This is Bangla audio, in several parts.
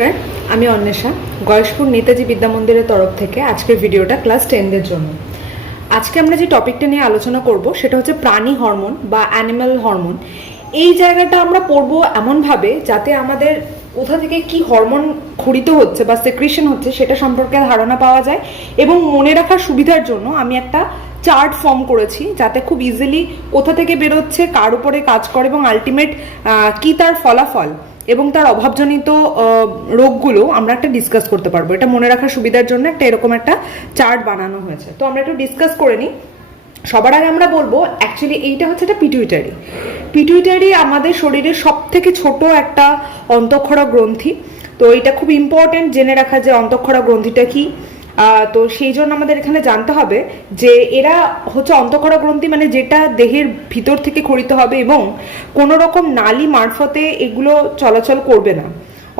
নমস্কার, আমি অন্বেষা গয়েশপুর নেতাজি বিদ্যা মন্দিরের তরফ থেকে আজকের ভিডিওটা ক্লাস 10দের জন্য। আজকে আমরা যে টপিকটা নিয়ে আলোচনা করব সেটা হচ্ছে প্রাণী হরমোন বা অ্যানিম্যাল হরমোন। এই জায়গাটা আমরা পড়বো এমনভাবে যাতে আমাদের কোথা থেকে কি হরমোন খরিত হচ্ছে বা সেক্রেশন হচ্ছে সেটা সম্পর্কে ধারণা পাওয়া যায়, এবং মনে রাখার সুবিধার জন্য আমি একটা চার্ট ফর্ম করেছি যাতে খুব ইজিলি কোথা থেকে বেরোচ্ছে, কার উপরে কাজ করে এবং আলটিমেট কি তার ফলাফল এবং তার অভাবজনিত রোগগুলো আমরা একটা ডিসকাস করতে পারবো। এটা মনে রাখার সুবিধার জন্য এরকম একটা চার্ট বানানো হয়েছে। তো আমরা একটু ডিসকাস করে নিই। সবার আগে আমরা বলবো অ্যাকচুয়ালি এইটা হচ্ছে একটা পিটুইটারি। পিটুইটারি আমাদের শরীরের সব থেকে ছোট একটা অন্তঃক্ষরা গ্রন্থি। তো এটা খুব ইম্পর্টেন্ট জেনে রাখা যে অন্তঃক্ষরা গ্রন্থিটা কি। তো সেই জন্য আমাদের এখানে জানতে হবে যে এরা হচ্ছে অন্তঃক্ষরা গ্রন্থি, মানে যেটা দেহের ভিতর থেকে খরিত হবে এবং কোনো রকম নালী মারফতে এগুলো চলাচল করবে না,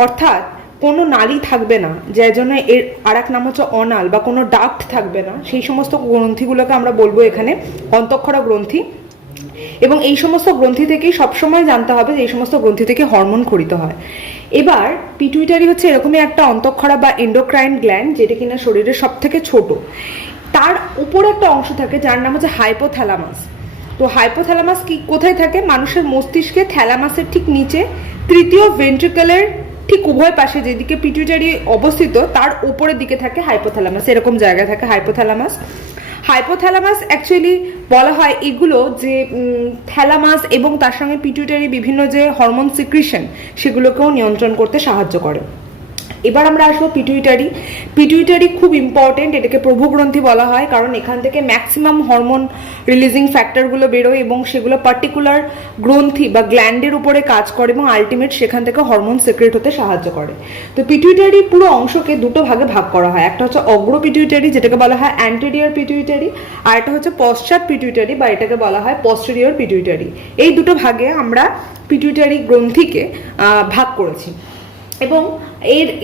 অর্থাৎ কোনো নালী থাকবে না, যার জন্য এর আর এক নাম হচ্ছে অনাল বা কোনো ডাক্ট থাকবে না। সেই সমস্ত গ্রন্থিগুলোকে আমরা বলবো এখানে অন্তঃক্ষরা গ্রন্থি। এবং এই সমস্ত গ্রন্থি থেকেই সবসময় জানতে হবে যে এই সমস্ত গ্রন্থি থেকে হরমোন খরিত হয়। এবার পিটুইটারি হচ্ছে এরকমই একটা অন্তঃক্ষরা বা এন্ডোক্রাইন গ্ল্যান্ড, যেটা কিনা শরীরের সব থেকে ছোট। তার উপরে একটা অংশ থাকে যার নাম হচ্ছে হাইপোথ্যালামাস। তো হাইপোথ্যালামাস কি কোথায় থাকে? মানুষের মস্তিষ্কে থ্যালামাসের ঠিক নিচে তৃতীয় ভেন্ট্রিকলের ঠিক উভয় পাশে যেদিকে পিটুইটারি অবস্থিত তার উপরের দিকে থাকে হাইপোথ্যালামাস। এরকম জায়গায় থাকে হাইপোথ্যালামাস। হাইপোথ্যালামাস অ্যাকচুয়ালি বলা হয় এগুলো যে থ্যালামাস এবং তার সঙ্গে পিটুইটারি বিভিন্ন যে হরমোন সিক্রিশন সেগুলোকেও নিয়ন্ত্রণ করতে সাহায্য করে। এবার আমরা আসবো পিটুইটারি। পিটুইটারি খুব ইম্পর্টেন্ট, এটাকে প্রভুগ্রন্থি বলা হয় কারণ এখান থেকে ম্যাক্সিমাম হরমোন রিলিজিং ফ্যাক্টরগুলো বেরোয় এবং সেগুলো পার্টিকুলার গ্রন্থি বা গ্ল্যান্ডের উপরে কাজ করে এবং আলটিমেট সেখান থেকে হরমোন সিক্রেট হতে সাহায্য করে। তো পিটুইটারি পুরো অংশকে দুটো ভাগে ভাগ করা হয়। একটা হচ্ছে অগ্র পিটুইটারি, যেটাকে বলা হয় অ্যান্টেরিয়র পিটুইটারি, আর একটা হচ্ছে পশ্চাৎ পিটুইটারি বা এটাকে বলা হয় পস্টেরিয়র পিটুইটারি। এই দুটো ভাগে আমরা পিটুইটারি গ্রন্থিকে ভাগ করেছি এবং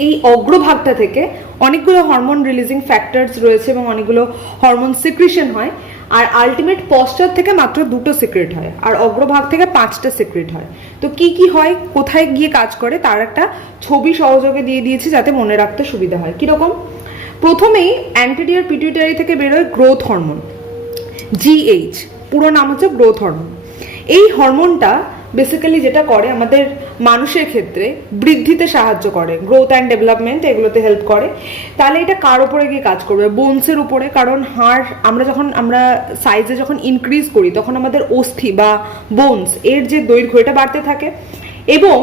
এই অগ্রভাগটা থেকে অনেকগুলো হরমোন রিলিজিং ফ্যাক্টরস রয়েছে এবং অনেকগুলো হরমোন সিক্রেশন হয়। আর আলটিমেট পশ্চাৎ থেকে মাত্র দুটো সিক্রেট হয় আর অগ্রভাগ থেকে 5টা সিক্রেট হয়। তো কি কি হয়, কোথায় গিয়ে কাজ করে তার একটা ছবি সহযোগে দিয়ে দিয়েছি যাতে মনে রাখতে সুবিধা হয়। কিরকম? প্রথমেই অ্যান্টেরিয়র পিটুইটারি থেকে বেরোয় গ্রোথ হরমোন, জিএইচ, পুরো নাম হচ্ছে গ্রোথ হরমোন। এই হরমোনটা বেসিক্যালি যেটা করে আমাদের মানুষের ক্ষেত্রে বৃদ্ধিতে সাহায্য করে, গ্রোথ অ্যান্ড ডেভেলপমেন্ট এগুলোতে হেল্প করে। তাহলে এটা কার উপরে গিয়ে কাজ করবে? বোনসের উপরে, কারণ হাড় আমরা সাইজে যখন ইনক্রিজ করি তখন আমাদের অস্থি বা বোনস এর যে দৈর্ঘ্য এটা বাড়তে থাকে এবং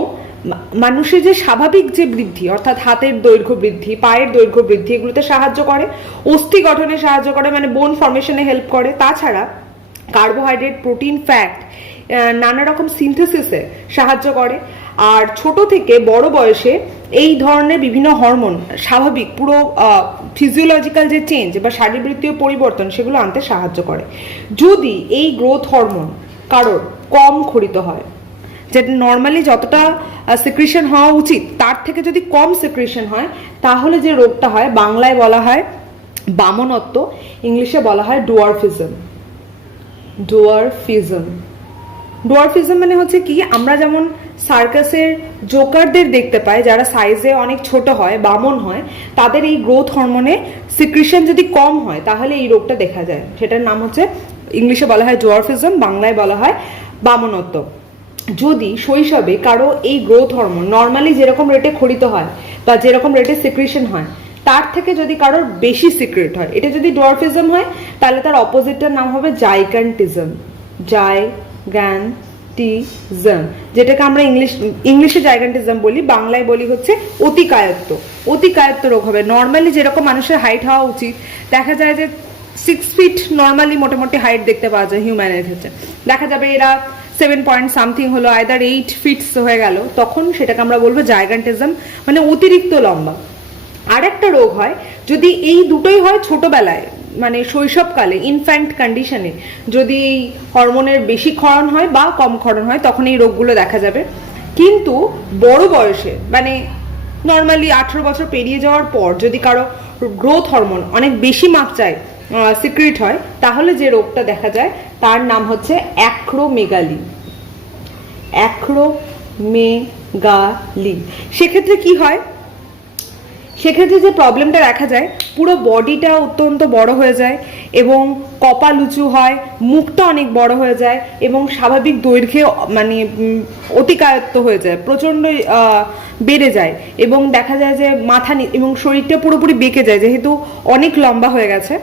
মানুষের যে স্বাভাবিক যে বৃদ্ধি অর্থাৎ হাতের দৈর্ঘ্য বৃদ্ধি, পায়ের দৈর্ঘ্য বৃদ্ধি এগুলোতে সাহায্য করে, অস্থি গঠনে সাহায্য করে, মানে বোন ফর্মেশনে হেল্প করে। তাছাড়া কার্বোহাইড্রেট, প্রোটিন, ফ্যাট নানা রকম সিনথেসিসে সাহায্য করে। আর ছোট থেকে বড় বয়সে এই ধরনের বিভিন্ন হরমোন স্বাভাবিক পুরো ফিজিওলজিক্যাল যে চেঞ্জ বা শারীরবৃত্তীয় পরিবর্তন সেগুলো আনতে সাহায্য করে। যদি এই গ্রোথ হরমোন কারোর কম খরিত হয়, যেটা নর্মালি যতটা সিক্রেশন হওয়া উচিত তার থেকে যদি কম সিক্রেশন হয়, তাহলে যে রোগটা হয় বাংলায় বলা হয় বামনত্ব, ইংলিশে বলা হয় ডোয়ার্ফিজম। ডোয়ার্ফিজম মানে হচ্ছে কি, আমরা যেমন সার্কাসের জোকারদের দেখতে পাই যারা সাইজে অনেক ছোট হয়, বামন হয়, তাদের এই গ্রোথ হরমোনে সিক্রেশন যদি কম হয় তাহলে এই রোগটা দেখা যায়। সেটার নাম হচ্ছে ইংলিশে বলা হয় ডোয়ার্ফিজম, বাংলায় বলা হয় বামনত্ব। যদি শৈশবে কারো এই গ্রোথ হরমোন নর্মালি যেরকম রেটে খরিত হয় বা যেরকম রেটে সিক্রেশন হয় তার থেকে যদি কারোর বেশি সিক্রেট হয়, এটা যদি ডোয়ার্ফিজম হয় তাহলে তার অপোজিটটার নাম হবে জাইগ্যান্টিজম। জাইগ্যান্টিজম, যেটাকে আমরা ইংলিশে জাইগ্যান্টিজম বলি, বাংলায় বলি হচ্ছে অতিকায়ত্ব। অতিকায়ত্ব রোগ হবে। নর্মালি যেরকম মানুষের হাইট হওয়া উচিত, দেখা যায় যে 6 ফিট নর্মালি মোটামুটি হাইট দেখতে পাওয়া যায় হিউম্যানের ক্ষেত্রে, দেখা যাবে এরা 7 পয়েন্ট সামথিং হলো, আইদার 8 ফিটস হয়ে গেল, তখন সেটাকে আমরা বলবো জাইগ্যান্টিজম, মানে অতিরিক্ত লম্বা। আর একটা রোগ হয় যদি এই দুটোই হয় ছোটবেলায়, মানে শৈশবকালে ইনফ্যান্ট কন্ডিশনে, যদি এই হরমোনের বেশি ক্ষরণ হয় বা কম ক্ষরণ হয় তখন এই রোগগুলো দেখা যাবে। কিন্তু বড় বয়সে মানে নর্মালি 18 বছর পেরিয়ে যাওয়ার পর যদি কারো গ্রোথ হরমোন অনেক বেশি মাত্রায় সিক্রেট হয় তাহলে যে রোগটা দেখা যায় তার নাম হচ্ছে অ্যাক্রোমেগালি। অ্যাক্রোমেগালি। সেক্ষেত্রে কি হয়, সেক্ষেত্রে যে প্রবলেমটা দেখা যায়, পুরো বডিটা অত্যন্ত বড় হয়ে যায় এবং কপাল উঁচু হয়, মুখটা অনেক বড় হয়ে যায় এবং স্বাভাবিক দৈর্ঘ্যে মানে অতিকায়ত্ত হয়ে যায়, প্রচণ্ড বেড়ে যায় এবং দেখা যায় যে মাথা এবং শরীরটা পুরোপুরি বেঁকে যায়, যেহেতু অনেক লম্বা হয়ে গেছে,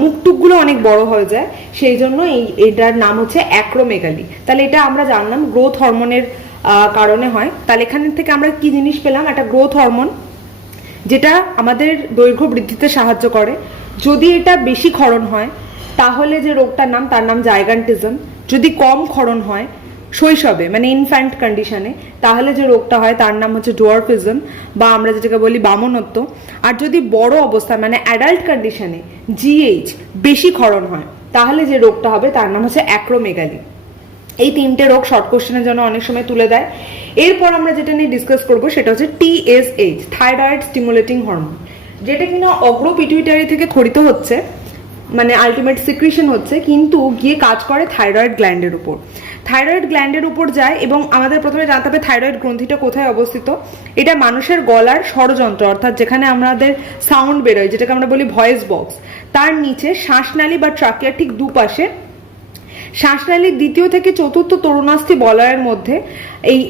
মুখ টুকগুলো অনেক বড় হয়ে যায়। সেই জন্য এটার নাম হচ্ছে অ্যাক্রোমেগালি। তাহলে এটা আমরা জানলাম গ্রোথ হরমোনের কারণে হয়। তাহলে এখান থেকে আমরা কি জিনিস পেলাম? একটা গ্রোথ হরমোন যেটা আমাদের দৈর্ঘ্য বৃদ্ধিতে সাহায্য করে। যদি এটা বেশি ক্ষরণ হয় তাহলে যে রোগটার নাম, তার নাম জাইগান্টিজম। যদি কম ক্ষরণ হয় শৈশবে মানে ইনফ্যান্ট কন্ডিশনে, তাহলে যে রোগটা হয় তার নাম হচ্ছে ডোয়ার্ফিজম বা আমরা যেটাকে বলি বামনত্ব। আর যদি বড় অবস্থায় মানে অ্যাডাল্ট কন্ডিশনে জিএইচ বেশি ক্ষরণ হয় তাহলে যে রোগটা হবে তার নাম হচ্ছে অ্যাক্রোমেগালি। এই তিনটে রোগ শর্ট কোশ্চেনের জন্য অনেক সময় তুলে দেয়। এরপর আমরা যেটা নিয়ে ডিসকাস করবো সেটা হচ্ছে টিএসএইচ, থাইরয়েড স্টিমুলেটিং হরমোন, যেটা কিনা অগ্র পিটুইটারি থেকে খরিত হচ্ছে, মানে আলটিমেট সিক্রিশন হচ্ছে, কিন্তু গিয়ে কাজ করে থাইরয়েড গ্ল্যান্ডের উপর। থাইরয়েড গ্ল্যান্ডের উপর যায় এবং আমাদের প্রথমে জানতে হবে থাইরয়েড গ্রন্থিটা কোথায় অবস্থিত। এটা মানুষের গলার ষড়যন্ত্র, অর্থাৎ যেখানে আমাদের সাউন্ড বেরোয়, যেটাকে আমরা বলি ভয়েস বক্স, তার নিচে শ্বাসনালী বা ট্রাকিয়ার ঠিক দুপাশে শ্বাসনালীর দ্বিতীয় থেকে চতুর্থ তরুণাস্থি বলয়ের মধ্যে এই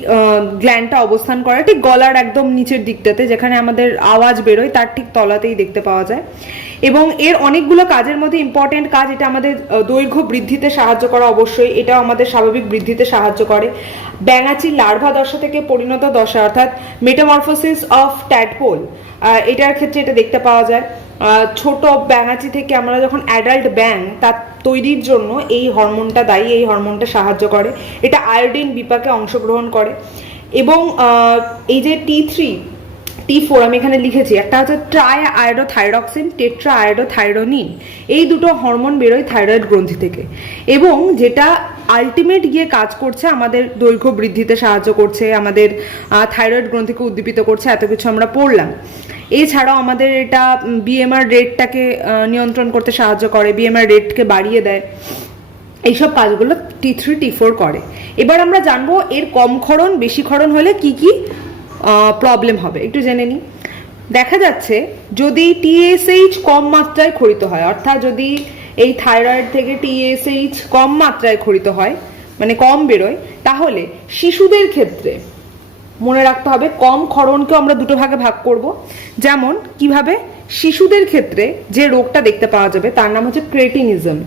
গ্ল্যান্ডটা অবস্থান করে, ঠিক গলার একদম নিচের দিকটাতে, যেখানে আমাদের আওয়াজ বেরোয় তার ঠিক তলাতেই দেখতে পাওয়া যায়। এবং এর অনেকগুলো কাজের মধ্যে ইম্পর্টেন্ট কাজ, এটা আমাদের দৈর্ঘ্য বৃদ্ধিতে সাহায্য করা, অবশ্যই এটাও আমাদের স্বাভাবিক বৃদ্ধিতে সাহায্য করে। ব্যাঙাচির লার্ভা দশা থেকে পরিণত দশা অর্থাৎ মেটামরফোসিস অফ ট্যাডপোল, এটার ক্ষেত্রে এটা দেখতে পাওয়া যায়। ছোট ব্যাঙাচি থেকে আমরা যখন অ্যাডাল্ট ব্যাঙ, তার তৈরির জন্য এই হরমোনটা দায়ী, এই হরমোনটা সাহায্য করে। এটা আয়োডিন বিপাকে অংশগ্রহণ করে। এবং এই যে T3, T4 আমি এখানে লিখেছি, একটা হচ্ছে ট্রাই আয়োডোথাইরক্সিন, টেট্রা আয়োডোথাইরোনিন, এই দুটো হরমোন বেরোয় থাইরয়েড গ্রন্থি থেকে এবং যেটা আলটিমেট গিয়ে কাজ করছে আমাদের দৈর্ঘ্য বৃদ্ধিতে সাহায্য করছে, আমাদের থাইরয়েড গ্রন্থিকে উদ্দীপিত করছে। এত কিছু আমরা পড়লাম। এছাড়াও আমাদের এটা বিএমআর রেটটাকে নিয়ন্ত্রণ করতে সাহায্য করে, বিএমআর রেটকে বাড়িয়ে দেয়। এইসব কাজগুলো T3, T4 করে। এবার আমরা জানবো এর কম ক্ষরণ বেশি ক্ষরণ হলে কি কি প্রবলেম হবে, একটু জেনে নিই। দেখা যাচ্ছে যদি টিএসএইচ কম মাত্রায় ক্ষরিত হয়, অর্থাৎ যদি এই থাইরয়েড থেকে টিএসএইচ কম মাত্রায় ক্ষরিত হয়, মানে কম বেরোয়, তাহলে শিশুদের ক্ষেত্রে মনে রাখতে হবে কম ক্ষরণকেও আমরা দুটো ভাগে ভাগ করব। যেমন কিভাবে? শিশুদের ক্ষেত্রে যে রোগটা দেখতে পাওয়া যাবে তার নাম হচ্ছে ক্রেটিনিজম।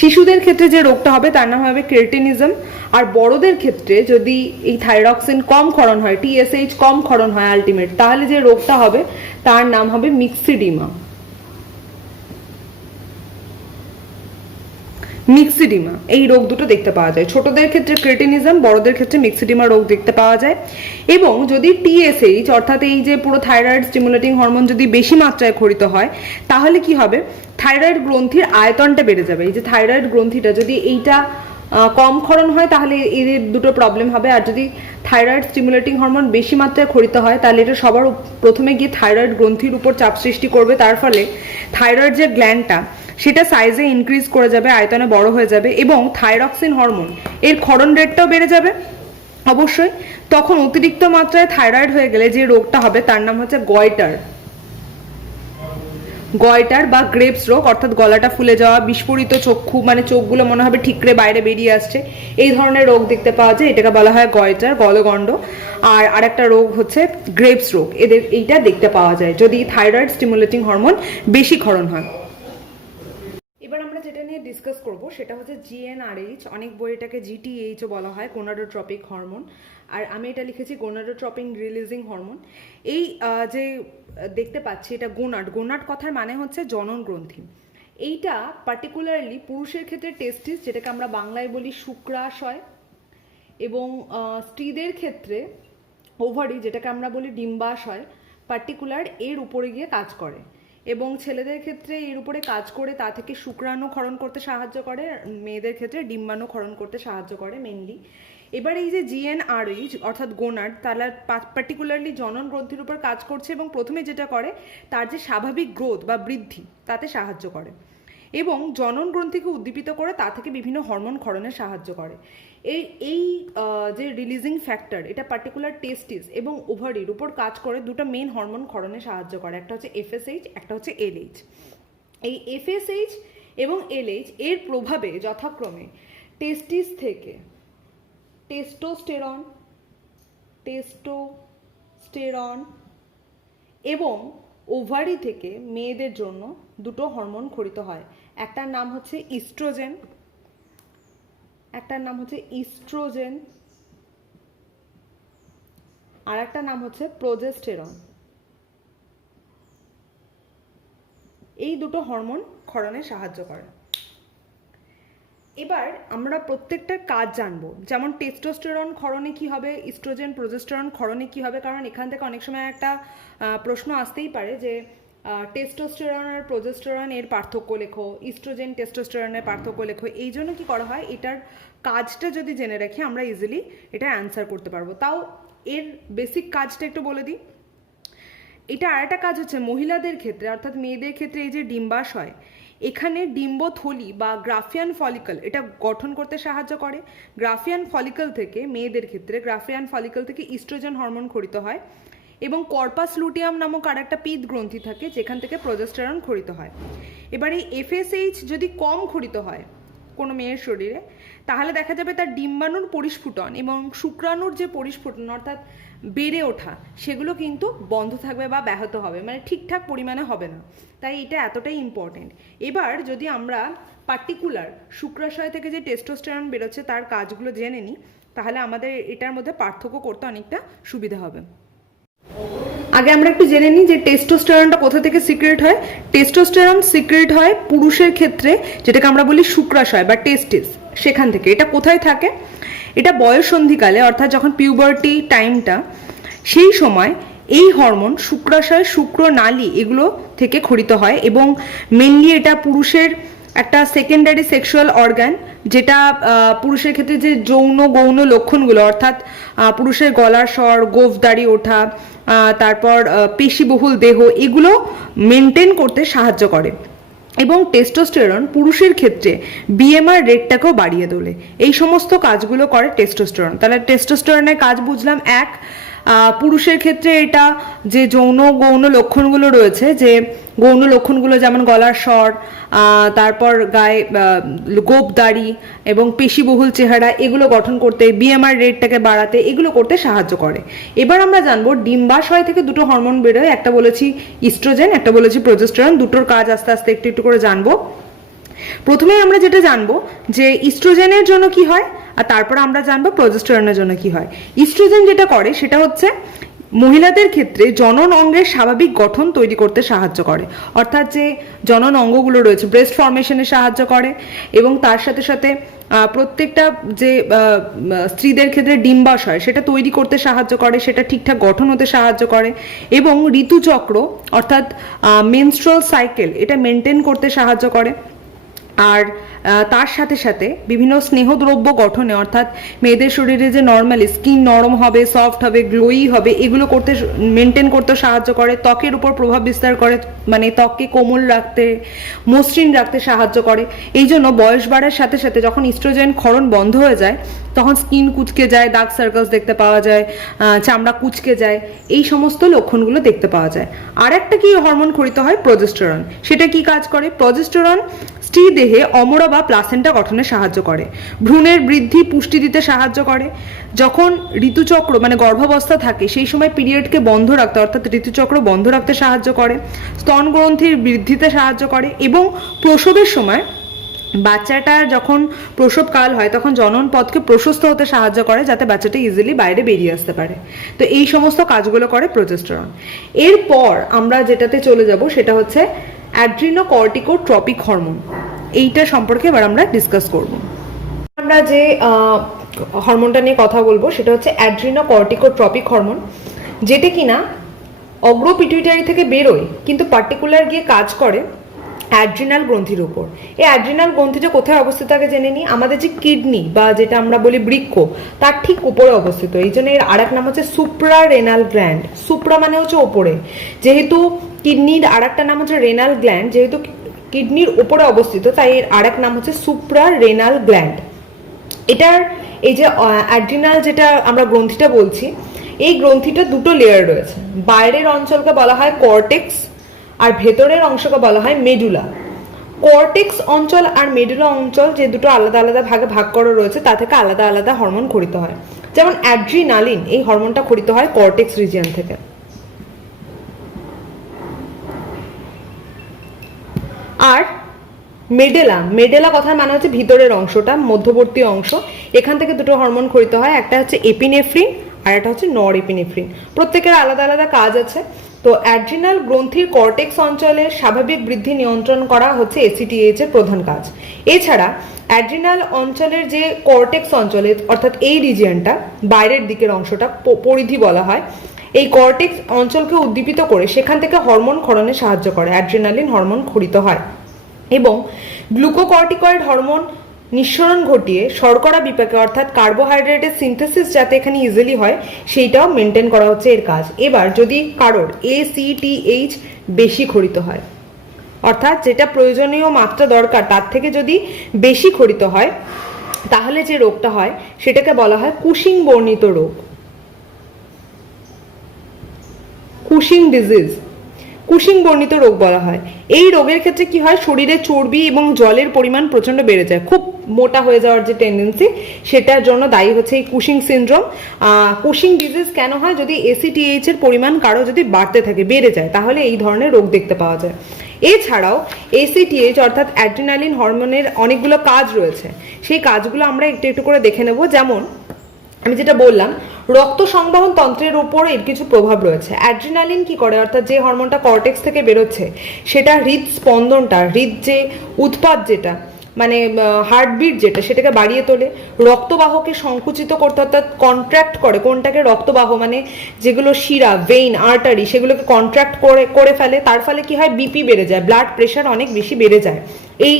শিশুদের ক্ষেত্রে যে রোগটা হবে তার নাম হবে ক্রেটিনিজম। আর বড়দের ক্ষেত্রে যদি এই থাইরক্সিন কম ক্ষরণ হয়, টিএসএইচ কম ক্ষরণ হয় আলটিমেট, তাহলে যে রোগটা হবে তার নাম হবে মিক্সিডিমা। মিক্সিডিমা, এই রোগ দুটো দেখতে পাওয়া যায়। ছোটদের ক্ষেত্রে ক্রেটিনিজম, বড়দের ক্ষেত্রে মিক্সিডিমা রোগ দেখতে পাওয়া যায়। এবং যদি টিএসএইচ অর্থাৎ এই যে পুরো থাইরয়েড স্টিমুলেটিং হরমোন যদি বেশি মাত্রায় ক্ষরিত হয়, তাহলে কি হবে? থাইরয়েড গ্রন্থির আয়তনটা বেড়ে যাবে। এই যে থাইরয়েড গ্রন্থিটা যদি এইটা কম ক্ষরণ হয় তাহলে এদের দুটো প্রবলেম হবে। আর যদি থাইরয়েড স্টিমুলেটিং হরমোন বেশি মাত্রায় ক্ষরিত হয় তাহলে এটা সবার প্রথমে গিয়ে থাইরয়েড গ্রন্থির উপর চাপ সৃষ্টি করবে। তার ফলে থাইরয়েড যে গ্ল্যান্ডটা সেটা সাইজে ইনক্রিজ করে যাবে, আয়তনে বড় হয়ে যাবে এবং থাইরক্সিন হরমোন এর ক্ষরণ রেটটাও বেড়ে যাবে অবশ্যই। তখন অতিরিক্ত মাত্রায় থাইরয়েড হয়ে গেলে যে রোগটা হবে তার নাম হচ্ছে গয়টার বা গ্রেপস রোগ, অর্থাৎ গলাটা ফুলে যাওয়া, বিস্ফোরিত চক্ষু, মানে চোখগুলো মনে হবে ঠিকরে বাইরে বেরিয়ে আসছে, এই ধরনের রোগ দেখতে পাওয়া যায়। এটাকে বলা হয় গয়টার, গলগণ্ড। আর আরেকটা রোগ হচ্ছে গ্রেপস রোগ, এইটা দেখতে পাওয়া যায় যদি থাইরয়েড স্টিমুলেটিং হরমোন বেশি ক্ষরণ হয়। এবার আমরা যেটা নিয়ে ডিসকাস করব সেটা হচ্ছে জিএনআরএইচ, অনেক বই এটাকে জিটিএইচও বলা হয়, গোনাডোট্রপিক হরমোন, আর আমি এটা লিখেছি গোনাডোট্রপিন রিলিজিং হরমোন। এই যে দেখতে পাচ্ছি এটা গোনাড কথার মানে হচ্ছে জনন গ্রন্থি। এইটা পার্টিকুলারলি পুরুষের ক্ষেত্রে টেস্টিস, যেটাকে আমরা বাংলায় বলি শুক্রাশয়, এবং স্ত্রীদের ক্ষেত্রে ওভারি, যেটাকে আমরা বলি ডিম্বাশয়, পার্টিকুলার এর উপরে গিয়ে কাজ করে। এবং ছেলেদের ক্ষেত্রে এর উপরে কাজ করে তা থেকে শুক্রাণু ক্ষরণ করতে সাহায্য করে, মেয়েদের ক্ষেত্রে ডিম্বাণু ক্ষরণ করতে সাহায্য করে মেনলি। এবার এই যে জিএনআরএইচ অর্থাৎ গোনাড, তারা পার্টিকুলারলি জনন গ্রন্থির উপর কাজ করছে এবং প্রথমে যেটা করে তার যে স্বাভাবিক গ্রোথ বা বৃদ্ধি তাতে সাহায্য করে। এবং জনন গ্রন্থিকে উদ্দীপিত করে তা থেকে বিভিন্ন হরমোন ক্ষরণে সাহায্য করে। এই যে রিলিজিং ফ্যাক্টর, এটা পার্টিকুলার টেস্টিস এবং ওভারির উপর কাজ করে দুটো মেন হরমোন ক্ষরণে সাহায্য করে, একটা হচ্ছে FSH, একটা হচ্ছে LH। এই FSH এবং LH এর প্রভাবে যথাক্রমে টেস্টিস থেকে টেস্টোস্টেরন এবং ওভারি থেকে মেয়েদের জন্য দুটো হরমোন খরিত হয়। একটার নাম হচ্ছে ইস্ট্রোজেন, আর একটা নাম হচ্ছে প্রোজেস্টেরন। এই দুটো হরমোন ক্ষরণে সাহায্য করে। এবার আমরা প্রত্যেকটার কাজ জানবো, যেমন টেস্টোস্টেরন ক্ষরণে কি হবে, ইস্ট্রোজেন প্রোজেস্টেরন ক্ষরণে কি হবে, কারণ এখান থেকে অনেক সময় একটা প্রশ্ন আসতেই পারে যে টেস্টোস্টেরন আর প্রোজেস্টেরন এর পার্থক্য লেখো, ইস্ট্রোজেন টেস্টোস্টেরনের পার্থক্য লেখো। এই জন্য কি করা হয়, এটার কাজটা যদি জেনে রাখি আমরা ইজিলি এটা অ্যান্সার করতে পারবো। তাও এর বেসিক কাজটা একটু বলে দিই। এটা আরেকটা কাজ হচ্ছে মহিলাদের ক্ষেত্রে, অর্থাৎ মেয়েদের ক্ষেত্রে এই যে ডিম্বাশয়, এখানে ডিম্বথলি বা গ্রাফিয়ান ফলিকল এটা গঠন করতে সাহায্য করে। গ্রাফিয়ান ফলিকল থেকে মেয়েদের ক্ষেত্রে ইস্ট্রোজেন হরমোন খরিত হয় এবং কর্পাস লুটিয়াম নামক আর একটা পিত গ্রন্থি থাকে যেখান থেকে প্রোজেস্টেরন খরিত হয়। এবার এই FSH যদি কম খরিত হয় কোনো মেয়ের শরীরে, তাহলে দেখা যাবে তার ডিম্বাণুর পরিস্ফুটন এবং শুক্রাণুর যে পরিস্ফুটন অর্থাৎ বেড়ে ওঠা, সেগুলো কিন্তু বন্ধ থাকবে বা ব্যাহত হবে, মানে ঠিকঠাক পরিমাণে হবে না। তাই এটা এতটাই ইম্পর্টেন্ট। এবার যদি আমরা পার্টিকুলার শুক্রাশয় থেকে যে টেস্টোস্টেরন বেরোচ্ছে তার কাজগুলো জেনে নিই, তাহলে আমাদের এটার মধ্যে পার্থক্য করতে অনেকটা সুবিধা হবে। আগে আমরা একটু জেনে নিই যে টেস্টোস্টেরনটা কোথা থেকে সিক্রেট হয়। টেস্টোস্টেরন সিক্রেট হয় পুরুষের ক্ষেত্রে, যেটাকে আমরা বলি শুক্রাশয় বা টেস্টিস, সেখান থেকে। এটা কোথায় থাকে? এটা বয়ঃসন্ধিকালে, অর্থাৎ যখন পিউবার্টি টাইমটা, সেই সময় এই হরমোন শুক্রাশয়, শুক্রনালী এগুলো থেকে খরিত হয় এবং মেনলি এটা পুরুষের একটা সেকেন্ডারি সেক্সুয়াল অর্গান, যেটা পুরুষের ক্ষেত্রে যে গৌণ লক্ষণগুলো, অর্থাৎ পুরুষের গলার স্বর, গোঁফ দাড়ি ওঠা, তারপর পেশিবহুল দেহ, এগুলো মেনটেন করতে সাহায্য করে। এবং টেস্টোস্টেরন পুরুষের ক্ষেত্রে BMR রেটটাকেও বাড়িয়ে তোলে। এই সমস্ত কাজগুলো করে টেস্টোস্টেরন। তাহলে টেস্টোস্টেরনের কাজ বুঝলাম, এক, পুরুষের ক্ষেত্রে এটা যে গৌণ লক্ষণগুলো রয়েছে, যে গৌণ লক্ষণগুলো যেমন গলার স্বর, তারপর গায়ে গোঁফ দাড়ি এবং পেশিবহুল চেহারা, এগুলো গঠন করতে, BMR রেটটাকে বাড়াতে, এগুলো করতে সাহায্য করে। এবার আমরা জানবো ডিম্বাশয় থেকে দুটো হরমোন বেরোয়, একটা বলেছি ইস্ট্রোজেন, একটা বলেছি প্রোজেস্টেরন। দুটোর কাজ আস্তে আস্তে একটু করে জানবো। প্রথমেই আমরা যেটা জানবো যে ইস্ট্রোজেনের জন্য কি হয়, আর তারপর আমরা জানবো প্রোজেস্টেরনের জন্য কি হয়। ইস্ট্রোজেন যেটা করে সেটা হচ্ছে মহিলাদের ক্ষেত্রে জনন অঙ্গের স্বাভাবিক গঠন তৈরি করতে সাহায্য করে, অর্থাৎ যে জনন অঙ্গগুলো রয়েছে ব্রেস্ট ফর্মেশনে সাহায্য করে, এবং তার সাথে সাথে প্রত্যেকটা যে স্ত্রীদের ক্ষেত্রে ডিম্বাশয় সেটা তৈরি করতে সাহায্য করে, সেটা ঠিকঠাক গঠন হতে সাহায্য করে, এবং ঋতুচক্র অর্থাৎ মেনস্ট্রুয়াল সাইকেল এটা মেনটেন করতে সাহায্য করে। আর তার সাথে সাথে বিভিন্ন স্নেহদ্রব্য গঠনে, অর্থাৎ মেয়েদের শরীরে যে নর্মালি স্কিন নরম হবে, সফট হবে, গ্লোই হবে, এগুলো করতে মেনটেন করতে সাহায্য করে। ত্বকের উপর প্রভাব বিস্তার করে, মানে ত্বককে কোমল রাখতে, মসৃণ রাখতে সাহায্য করে। এই জন্য বয়স বাড়ার সাথে সাথে যখন ইস্ট্রোজেন ক্ষরণ বন্ধ হয়ে যায়, তখন স্কিন কুঁচকে যায়, ডার্ক সার্কেলস দেখতে পাওয়া যায়, চামড়া কুঁচকে যায়, এই সমস্ত লক্ষণগুলো দেখতে পাওয়া যায়। আর একটা কি হরমোন খরিত হয়? প্রোজেস্টেরন। সেটা কি কাজ করে? প্রোজেস্টেরন স্ত্রী দেহে অমরা বা প্লাসেন্টা গঠনে সাহায্য করে, ভ্রূণের বৃদ্ধি পুষ্টি দিতে সাহায্য করে। যখন ঋতুচক্র মানে গর্ভাবস্থা থাকে সেই সময় পিরিয়ডকে বন্ধ রাখতে, অর্থাৎ ঋতুচক্র বন্ধ রাখতে সাহায্য করে, স্তন গ্রন্থির বৃদ্ধিতে সাহায্য করে, এবং প্রসবের সময় বাচ্চাটার যখন প্রসবকাল হয় তখন জনন পথকে প্রশস্ত হতে সাহায্য করে, যাতে বাচ্চাটা ইজিলি বাইরে বেরিয়ে আসতে পারে। তো এই সমস্ত কাজগুলো করে প্রোজেস্টেরন। এরপর আমরা যেটাতে চলে যাব সেটা হচ্ছে অ্যাড্রিনোকর্টিকোট্রপিক হরমোন। এইটা সম্পর্কে এবার আমরা ডিসকাস করব। আমরা যে হরমোনটা নিয়ে কথা বলবো সেটা হচ্ছে অ্যাড্রিনোকর্টিকোট্রপিক হরমোন, যেটা কিনা অগ্র পিটুইটারি থেকে বেরোয় কিন্তু পার্টিকুলার গিয়ে কাজ করে অ্যাড্রিনাল গ্রন্থির উপর। এই অ্যাড্রিনাল গ্রন্থিটা কোথায় অবস্থিত আগে জেনে নিই। আমাদের যে কিডনি বা যেটা আমরা বলি বৃক্ক, তার ঠিক উপরে অবস্থিত। এই জন্য এর আরেক নাম হচ্ছে সুপ্রা রেনাল গ্ল্যান্ড। সুপ্রা মানে হচ্ছে ওপরে, যেহেতু কিডনির আরেকটা নাম হচ্ছে রেনাল গ্ল্যান্ড, যেহেতু কিডনির উপরে অবস্থিত, তাই এর আরেক নাম হচ্ছে সুপ্রা রেনাল গ্ল্যান্ড। এটার এই যে অ্যাড্রিনাল যেটা আমরা গ্রন্থিটা বলছি, এই গ্রন্থিটা দুটো লেয়ার রয়েছে। বাইরের অঞ্চলকে বলা হয় কর্টেক্স আর ভেতরের অংশকে বলা হয় মেডুলা। কর্টেক্স অঞ্চল আর মেডুলা অঞ্চল যে দুটো আলাদা আলাদা ভাগে ভাগ করা রয়েছে, তা থেকে আলাদা আলাদা হরমোন ক্ষরিত হয়। যেমন অ্যাড্রিনালিন, এই হরমোনটা ক্ষরিত হয় কর্টেক্স রিজিয়ন থেকে। আর মেডেলা, মেডেলা কথার মানে হচ্ছে ভিতরের অংশটা, মধ্যবর্তী অংশ। এখান থেকে দুটো হরমোন ক্ষরিত হয়, একটা হচ্ছে এপিনেফ্রিন আর একটা হচ্ছে নর এপিনেফ্রিন। প্রত্যেকের আলাদা আলাদা কাজ আছে। তো অ্যাড্রিনাল গ্রন্থির কর্টেক্স অঞ্চলের স্বাভাবিক বৃদ্ধি নিয়ন্ত্রণ করা হচ্ছে এসিটিএইচ এর প্রধান কাজ। এছাড়া অ্যাড্রিনাল অঞ্চলের যে কর্টেক্স অঞ্চলের অর্থাৎ এই রিজিয়নটা, বাইরের দিকের অংশটা পরিধি বলা হয়, এই কর্টেক্স অঞ্চলকে উদ্দীপিত করে সেখান থেকে হরমোন ক্ষরণে সাহায্য করে, অ্যাড্রিনালিন হরমোন ক্ষরিত হয়। এবং গ্লুকোকর্টিকয়েড হরমোন নিঃসরণ ঘটিয়ে শর্করা বিপাকে অর্থাৎ কার্বোহাইড্রেটের সিনথেসিস যাতে এখানে ইজিলি হয় সেইটাও মেনটেন করা হচ্ছে এর কাজ। এবার যদি কারোর এসিটিএইচ বেশি ক্ষরিত হয়, অর্থাৎ যেটা প্রয়োজনীয় মাত্রা দরকার তার থেকে যদি বেশি ক্ষরিত হয়, তাহলে যে রোগটা হয় সেটাকে বলা হয় কুশিং বর্ণিত রোগ, কুশিং ডিজিজ, কুশিং বর্ণিত রোগ বলা হয়। এই রোগের ক্ষেত্রে কি হয়, শরীরে চর্বি এবং জলের পরিমাণ প্রচন্ড বেড়ে যায়, খুব মোটা হয়ে যাওয়ার যে টেন্ডেন্সি, সেটার জন্য দায়ী হচ্ছে এই কুশিং সিনড্রোম। কুশিং ডিজিজ কেন হয়, যদি এসিটিএইচ এর পরিমাণ কারো যদি বাড়তে থাকে, বেড়ে যায়, তাহলে এই ধরনের রোগ দেখতে পাওয়া যায়। এছাড়াও এসিটিএইচ অর্থাৎ অ্যাড্রিনালিন হরমোনের অনেকগুলো কাজ রয়েছে, সেই কাজগুলো আমরা একটু একটু করে দেখে নেব। যেমন আমি যেটা বললাম, রক্ত সংবহন তন্ত্রের উপর এর কিছু প্রভাব রয়েছে। অ্যাড্রিনালিন কি করে, অর্থাৎ যে হরমোনটা কর্টেক্স থেকে বেরোচ্ছে সেটা হৃদস্পন্দনটা, হৃদ যে উৎপাদ যেটা মানে হার্টবিট যেটা, সেটাকে বাড়িয়ে তোলে। রক্তবাহকে সংকুচিত করতে অর্থাৎ কন্ট্রাক্ট করে, কোনটাকে রক্তবাহ মানে যেগুলো শিরা, ভেইন, আর্টারি, সেগুলোকে কন্ট্রাক্ট করে ফেলে। তার ফলে কি হয়, বিপি বেড়ে যায়, ব্লাড প্রেশার অনেক বেশি বেড়ে যায় এই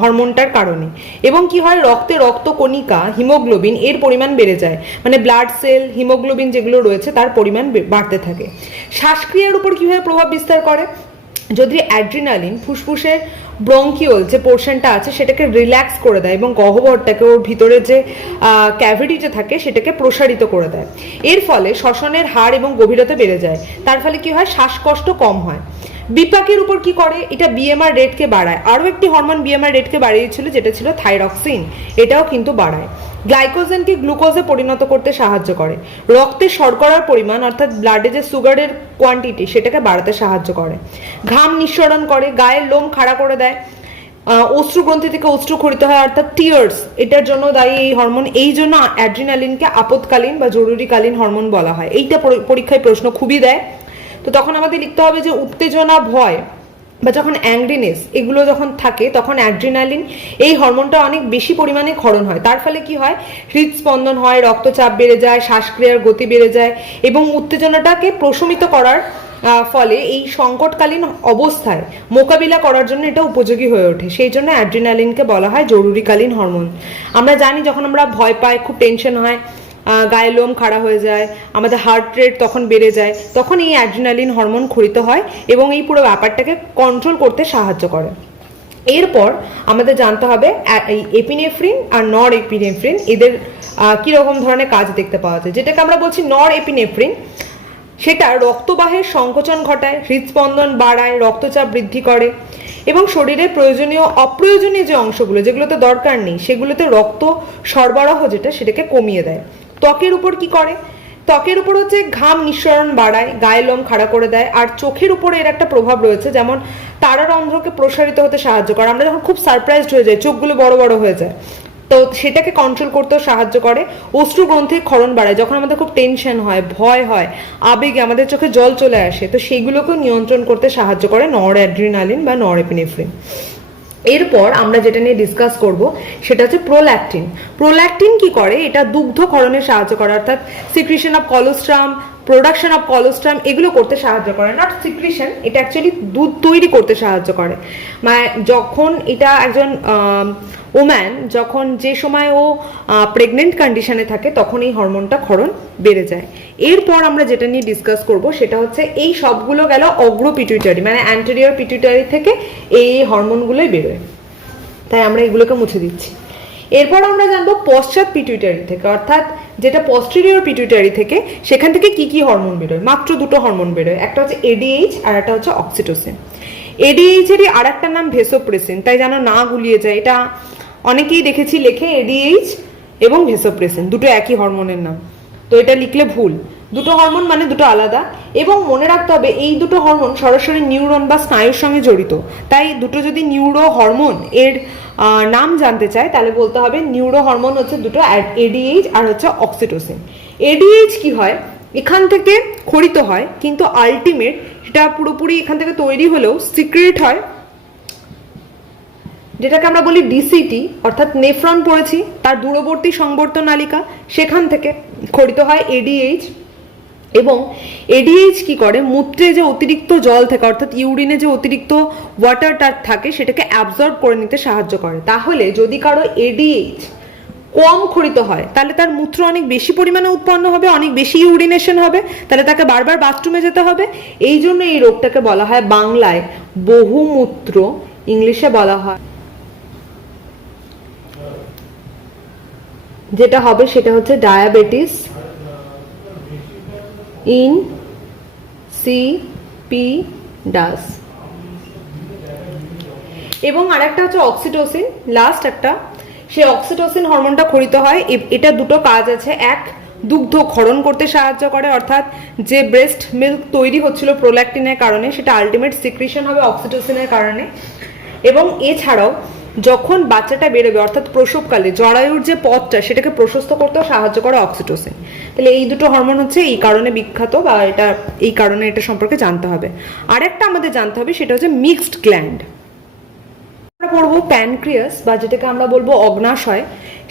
হরমোনটার কারণে। এবং কি হয়, রক্তে রক্তকণিকা, হিমোগ্লোবিন এর পরিমাণ বেড়ে যায়, মানে ব্লাড সেল, হিমোগ্লোবিন যেগুলো রয়েছে তার পরিমাণ বাড়তে থাকে। শ্বাসক্রিয়ার উপর কিভাবে প্রভাব বিস্তার করে, যদি অ্যাড্রিনালিন ফুসফুসের ব্রঙ্কিওল যে পোর্শনটা আছে সেটাকে রিল্যাক্স করে দেয় এবং গহ্বরটাকে, ওর ভিতরে যে ক্যাভিটিটা থাকে সেটাকে প্রসারিত করে দেয়। এর ফলে শ্বসনের হার এবং গভীরতা বেড়ে যায়, তার ফলে কি হয়, শ্বাসকষ্ট কম হয়। বিপাকের উপর কি করে, এটা বিএমআর রেটকে বাড়ায়। আরও একটি হরমোন বিএমআর রেটকে বাড়িয়েছিল যেটা ছিল থাইরক্সিন, এটাও কিন্তু বাড়ায়। গ্লাইকোজেনকে গ্লুকোজে পরিণত করতে সাহায্য করে। রক্তে শর্করার পরিমাণ অর্থাৎ ব্লাডে যে সুগারের কোয়ান্টিটি সেটাকে বাড়াতে সাহায্য করে। ঘাম নিঃসরণ করে, গায়ের লোম খাড়া করে দেয়। অশ্রুগ্রন্থি থেকে অশ্রু ক্ষরিত হয় অর্থাৎ টিয়ার্স, এটার জন্য দায়ী এই হরমোন। এই জন্য অ্যাড্রিনালিনকে আপদকালীন বা জরুরিকালীন হরমোন বলা হয়। এইটা পরীক্ষায় প্রশ্ন খুবই দেয়। তো তখন আমাদের লিখতে হবে যে উত্তেজনা, ভয় বা যখন অ্যাংরিনেস এগুলো যখন থাকে, তখন অ্যাড্রিনালিন এই হরমোনটা অনেক বেশি পরিমাণে ক্ষরণ হয়। তার ফলে কি হয়, হৃদস্পন্দন হয়, রক্তচাপ বেড়ে যায়, শ্বাসক্রিয়ার গতি বেড়ে যায় এবং উত্তেজনাটাকে প্রশমিত করার ফলে এই সংকটকালীন অবস্থায় মোকাবিলা করার জন্য এটা উপযোগী হয়ে ওঠে। সেই জন্য অ্যাড্রিনালিনকে বলা হয় জরুরিকালীন হরমোন। আমরা জানি যখন আমরা ভয় পাই, খুব টেনশন হয়, গায়ে লোম খাড়া হয়ে যায়, আমাদের হার্ট রেট তখন বেড়ে যায়, তখন এই অ্যাড্রিনালিন হরমোন ক্ষরিত হয় এবং এই পুরো ব্যাপারটাকে কন্ট্রোল করতে সাহায্য করে। এরপর আমাদের জানতে হবে এই এপিনেফ্রিন আর নর এপিনেফ্রিন এদের কীরকম ধরনের কাজ দেখতে পাওয়া যায়। যেটাকে আমরা বলছি নর এপিনেফ্রিন, সেটা রক্তবাহের সংকোচন ঘটায়, হৃদস্পন্দন বাড়ায়, রক্তচাপ বৃদ্ধি করে এবং শরীরের প্রয়োজনীয় অপ্রয়োজনীয় যে অংশগুলো যেগুলোতে দরকার নেই সেগুলোতে রক্ত সরবরাহ যেটা সেটাকে কমিয়ে দেয়। ত্বকের উপর কি করে, ত্বকের উপর হচ্ছে ঘাম নিঃসরণ বাড়ায়, গায়ে লোম খাড়া করে দেয়। আর চোখের উপর এর একটা প্রভাব রয়েছে, যেমন তারারন্ধ্রকে প্রসারিত হতে সাহায্য করে। আমরা যখন খুব সারপ্রাইজড হয়ে যাই, চোখগুলো বড় বড় হয়ে যায়, তো সেটাকে কন্ট্রোল করতেও সাহায্য করে। অশ্রুগ্রন্থির ক্ষরণ বাড়ায়, যখন আমাদের খুব টেনশন হয়, ভয় হয়, আবেগে আমাদের চোখে জল চলে আসে, তো সেইগুলোকেও নিয়ন্ত্রণ করতে সাহায্য করে নর অ্যাড্রিনালিন বা নর এপিনেফ্রিন। এরপর আমরা যেটা নিয়ে ডিসকাস করব সেটা হচ্ছে প্রোল্যাকটিন। প্রোল্যাকটিন কি করে, এটা দুগ্ধ ক্ষরণে সাহায্য করে, অর্থাৎ secretion of colostrum, production of colostrum এগুলো করতে সাহায্য করে। নট সিক্রিশন, এটা অ্যাকচুয়ালি দুধ তৈরি করতে সাহায্য করে। মানে যখন এটা একজন ওম্যান যখন যে সময় ও প্রেগনেন্ট কন্ডিশনে থাকে তখন এই হরমোনটা ক্ষরণ বেড়ে যায়। এরপর আমরা যেটা নিয়ে ডিসকাস করব সেটা হচ্ছে এই সবগুলো গেল অগ্র পিটুইটারি, মানে অ্যান্টেরিয়র পিটুইটারি থেকে এই হরমোনগুলোই বেরোয়, তাই আমরা এগুলোকে মুছে দিচ্ছি। এরপর আমরা জানবো পশ্চাৎ পিটুইটারি থেকে, অর্থাৎ যেটা পস্টেরিয়র পিটুইটারি থেকে, সেখান থেকে কি কি হরমোন বেরোয়। মাত্র দুটো হরমোন বেরোয়, একটা হচ্ছে এডিএইচ আর একটা হচ্ছে অক্সিটোসিন। এডিএইচ এরই আর একটা নাম ভেসোপ্রেসিন, তাই যেন না গুলিয়ে যায়, এটা অনেকেই দেখেছি লেখে এডিএইচ এবং ভেসোপ্রেসিন দুটো একই হরমোনের নাম, তো এটা লিখলে ভুল। দুটো হরমোন মানে দুটো আলাদা, এবং মনে রাখতে হবে এই দুটো হরমোন সরাসরি নিউরন বা স্নায়ুর সঙ্গে জড়িত, তাই দুটো যদি নিউরো হরমোন এর নাম জানতে চায় তাহলে বলতে হবে নিউরো হরমোন হচ্ছে দুটো, এডিএইচ আর হচ্ছে অক্সিটোসিন। এডিএইচ কি হয়, এখান থেকে ক্ষরিত হয়, কিন্তু আলটিমেট সেটা পুরোপুরি এখান থেকে তৈরি হলেও সিক্রেট হয়, যেটাকে আমরা বলি ডিসিটি, অর্থাৎ নেফ্রন পড়েছি তার দূরবর্তী সংবর্ত নালিকা, সেখান থেকে ক্ষরিত হয় এডিএইচ। এবং এডিএইচ কি করে, মূত্রে যে অতিরিক্ত জল থাকে অর্থাৎ ইউরিনে যে অতিরিক্ত ওয়াটারটা থাকে সেটাকে অ্যাবজর্ব করে নিতে সাহায্য করে। তাহলে যদি কারো এডিএইচ কম ক্ষরিত হয় তাহলে তার মূত্র অনেক বেশি পরিমাণে উৎপন্ন হবে, অনেক বেশি ইউরিনেশন হবে, তাহলে তাকে বারবার বাথরুমে যেতে হবে। এই জন্য এই রোগটাকে বলা হয় বাংলায় বহুমূত্র, ইংলিশে বলা হয়, যেটা হবে সেটা হচ্ছে ডায়াবেটিস ইনসিপিডাস। এবং আরেকটা হচ্ছে অক্সিটোসিন, লাস্ট একটা, সেই অক্সিটোসিন হরমোনটা ক্ষরিত হয়। এটা দুটো কাজ আছে, এক দুগ্ধ ক্ষরণ করতে সাহায্য করে, অর্থাৎ যে ব্রেস্ট মিল্ক তৈরি হচ্ছিল প্রোল্যাক্টিনের কারণে সেটা আলটিমেট সিক্রিশন হবে অক্সিটোসিনের কারণে। এবং এছাড়াও যখন বাচ্চাটা বেরোবে অর্থাৎ প্রসবকালে জরায়ুর যে পথটা সেটাকে প্রশস্ত করতেও সাহায্য করে অক্সিটোসিন। তাহলে এই দুটো হরমোন হচ্ছে এই কারণে বিখ্যাত, বা এটা এই কারণে এটা সম্পর্কে জানতে হবে। আরেকটা আমাদের জানতে হবে সেটা হচ্ছে মিক্সড গ্ল্যান্ড। আমরা পড়বো প্যানক্রিয়াস, বা যেটাকে আমরা বলবো অগ্নাশয়,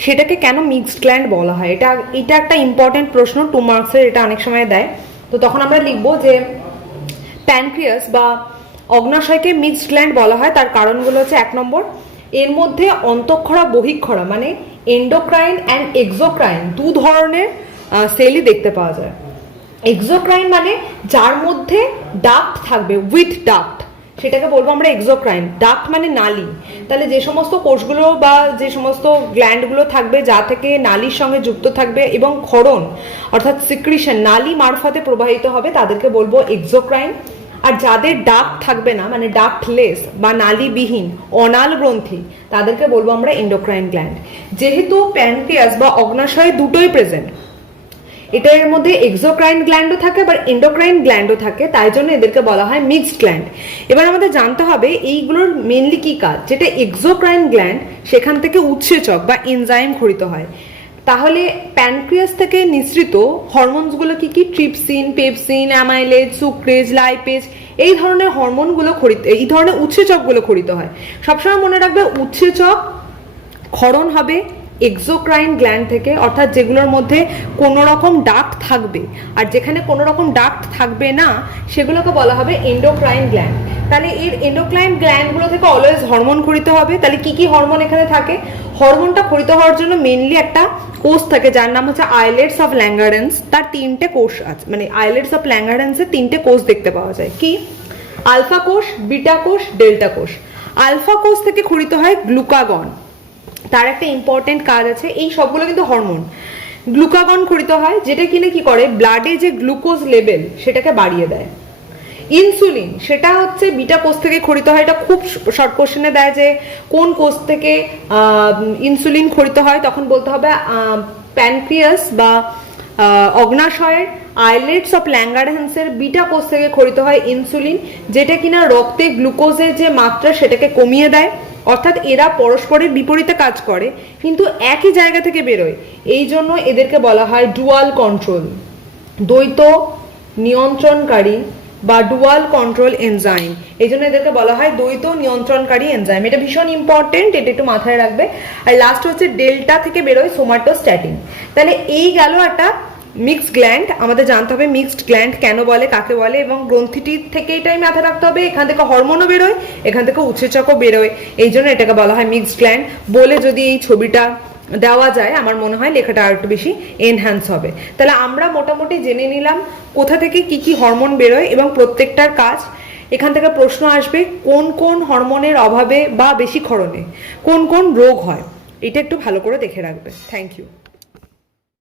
সেটাকে কেন মিক্সড গ্ল্যান্ড বলা হয়। এটা একটা ইম্পর্টেন্ট প্রশ্ন, 2 মার্কসের এটা অনেক সময় দেয়। তো তখন আমরা লিখবো যে প্যানক্রিয়াস বা অগ্নাশয়কে মিক্সড গ্ল্যান্ড বলা হয়, তার কারণগুলো হচ্ছে 1 নম্বর, এর মধ্যে অন্তঃক্ষরা বহিঃক্ষরা মানে এন্ডোক্রাইন অ্যান্ড এক্সোক্রাইন দু ধরনের সেলই দেখতে পাওয়া যায়। এক্সোক্রাইন মানে যার মধ্যে ডাক্ট থাকবে, উইথ ডাক্ট, সেটাকে বলবো আমরা এক্সোক্রাইন। ডাক্ট মানে নালী, তাহলে যে সমস্ত কোষগুলো বা যে সমস্ত গ্ল্যান্ডগুলো থাকবে যা থেকে নালীর সঙ্গে যুক্ত থাকবে এবং ক্ষরণ অর্থাৎ সিক্রিশন নালী মারফতে প্রবাহিত হবে তাদেরকে বলবো এক্সোক্রাইন। আর যাদের ডাক্ট থাকবে না মানে ডাক্টলেস বা নালীবিহীন অনাল গ্রন্থি তাদেরকে বলবো আমরা এন্ডোক্রাইন গ্ল্যান্ড। যেহেতু প্যানক্রিয়াস বা অগ্নাশয় দুটোই প্রেজেন্ট, এটা এর মধ্যে এক্সোক্রাইন গ্ল্যান্ডও থাকে আবার এন্ডোক্রাইন গ্ল্যান্ডও থাকে, তাই জন্য এদেরকে বলা হয় মিক্সড গ্ল্যান্ড। এবার আমাদের জানতে হবে এইগুলোর মেনলি কি কাজ। যেটা এক্সোক্রাইন গ্ল্যান্ড সেখান থেকে উৎসেচক বা এনজাইম ক্ষরিত হয়। তাহলে প্যানক্রিয়াস থেকে নিঃসৃত হরমোনসগুলো কি কি, trypsin, pepsin, amylase, sucrase, lipase, এই ধরনের হরমোনগুলো ক্ষরিত, এই ধরনের উৎসেচকগুলো ক্ষরিত হয়। সবসময় মনে রাখবে উৎসেচক ক্ষরণ হবে এক্সোক্রাইন গ্ল্যান্ড থেকে, অর্থাৎ যেগুলোর মধ্যে কোনো রকম ডাক্ট থাকবে, আর যেখানে কোনো রকম ডাক্ট থাকবে না সেগুলোকে বলা হবে এন্ডোক্রাইন গ্ল্যান্ড। তাহলে এর এন্ডোক্রাইন গ্ল্যান্ডগুলো থেকে অলওয়েজ হরমোন ক্ষরিত হবে। তাহলে কি কি হরমোন এখানে থাকে, হরমোনটা ক্ষরিত হওয়ার জন্য মেনলি একটা কোষ থাকে যার নাম হচ্ছে আইলেটস অফ ল্যাঙ্গারেন্স। তার 3টে কোষ আছে, মানে আইলেটস অফ ল্যাঙ্গারেন্সে 3টে কোষ দেখতে পাওয়া যায়, কি আলফা কোষ, বিটা কোষ, ডেল্টা কোষ। আলফা কোষ থেকে ক্ষরিত হয় গ্লুকাগন, তার একটা ইম্পর্টেন্ট কাজ আছে। এই সবগুলো কিন্তু হরমোন। গ্লুকাগন ক্ষরিত হয় যেটা কিনা কি করে, ব্লাডে যে গ্লুকোজ লেভেল সেটাকে বাড়িয়ে দেয়। ইনসুলিন সেটা হচ্ছে বিটা কোষ থেকে ক্ষরিত হয়। এটা খুব শর্ট কোশ্চেনে দেয় যে কোন কোষ থেকে ইনসুলিন ক্ষরিত হয়, তখন বলতে হবে প্যানক্রিয়াস বা অগ্নাশয়ের আইলেটস অফ ল্যাঙ্গারহ্যান্সের বিটা কোষ থেকে ক্ষরিত হয় ইনসুলিন, যেটা কিনা রক্তে গ্লুকোজের যে মাত্রা সেটাকে কমিয়ে দেয়। অর্থাৎ এরা পরস্পরের বিপরীতে কাজ করে কিন্তু একই জায়গা থেকে বেরোয়, এই জন্য এদেরকে বলা হয় ডুয়াল কন্ট্রোল, দ্বৈত নিয়ন্ত্রণকারী বা ডুয়াল কন্ট্রোল এনজাইম। এই জন্য এদেরকে বলা হয় দ্বৈত নিয়ন্ত্রণকারী এনজাইম। এটা ভীষণ ইম্পর্টেন্ট, এটা একটু মাথায় রাখবে। আর লাস্ট হচ্ছে ডেল্টা থেকে বেরোয় সোমাটোস্ট্যাটিন। তাহলে এই গেল একটা মিক্সড গ্ল্যান্ড, আমাদের জানতে হবে মিক্সড গ্ল্যান্ড কেন বলে, কাকে বলে, এবং গ্রন্থিটির থেকে এটাই মাথায় রাখতে হবে এখান থেকে হরমোনও বেরোয়, এখান থেকে উৎসেচকও বেরোয়, এই জন্য এটাকে বলা হয় মিক্সড গ্ল্যান্ড। বলে যদি এই ছবিটা দেওয়া যায় আমার মনে হয় লেখাটা আর একটু বেশি এনহ্যান্স হবে। তাহলে আমরা মোটামুটি জেনে নিলাম কোথা থেকে কি কি হরমোন বেরোয় এবং প্রত্যেকটার কাজ। এখান থেকে প্রশ্ন আসবে কোন কোন হরমোনের অভাবে বা বেশিক্ষরণে কোন কোন রোগ হয়, এটা একটু ভালো করে দেখে রাখবে। Thank you.